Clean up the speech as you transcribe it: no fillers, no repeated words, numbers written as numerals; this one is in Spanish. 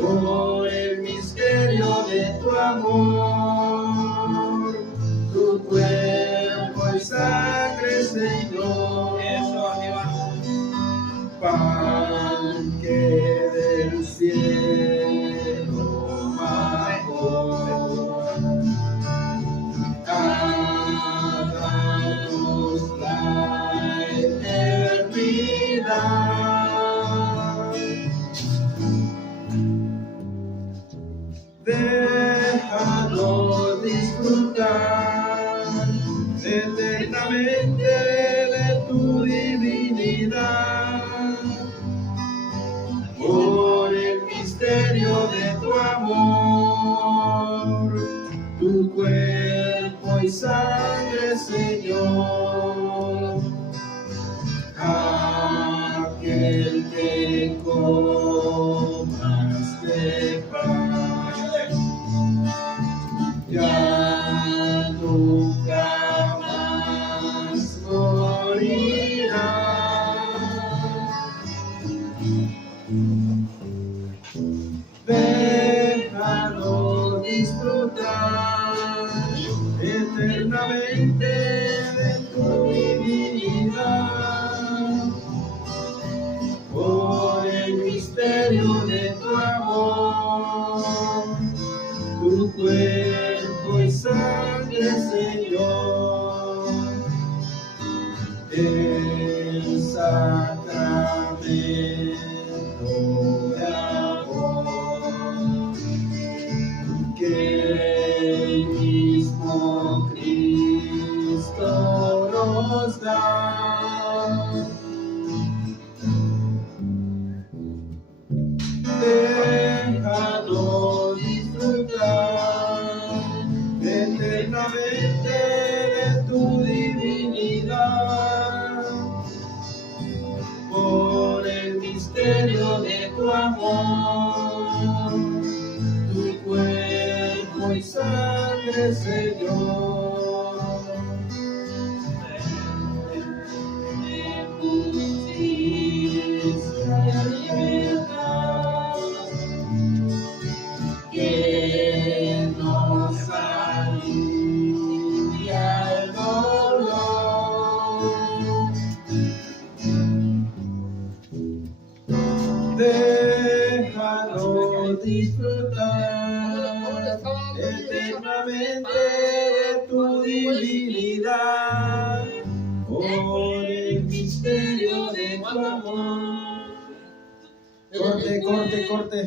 por el misterio de tu amor, tu cuerpo y sangre, Señor. Eso, arriba. Pan que del cielo bajó, a darnos la eternidad. Déjanos disfrutar eternamente de tu divinidad, por el misterio de tu amor, tu cuerpo y sangre, Señor. Aquel que coma este pan, ya nunca más morirá. Déjalo disfrutar eternamente de tu divinidad, por el misterio de tu amor, tu cuerpo y sangre, Señor. El sacramento de amor que el mismo Cristo nos da. Déjanos disfrutar eternamente de tu divinidad, por el misterio de tu amor, tu cuerpo y sangre, Señor. Justicia y verdad, que nos alivia el dolor. Déjanos disfrutar eternamente de tu divinidad, por el misterio de tu amor. Corte, corte, corte.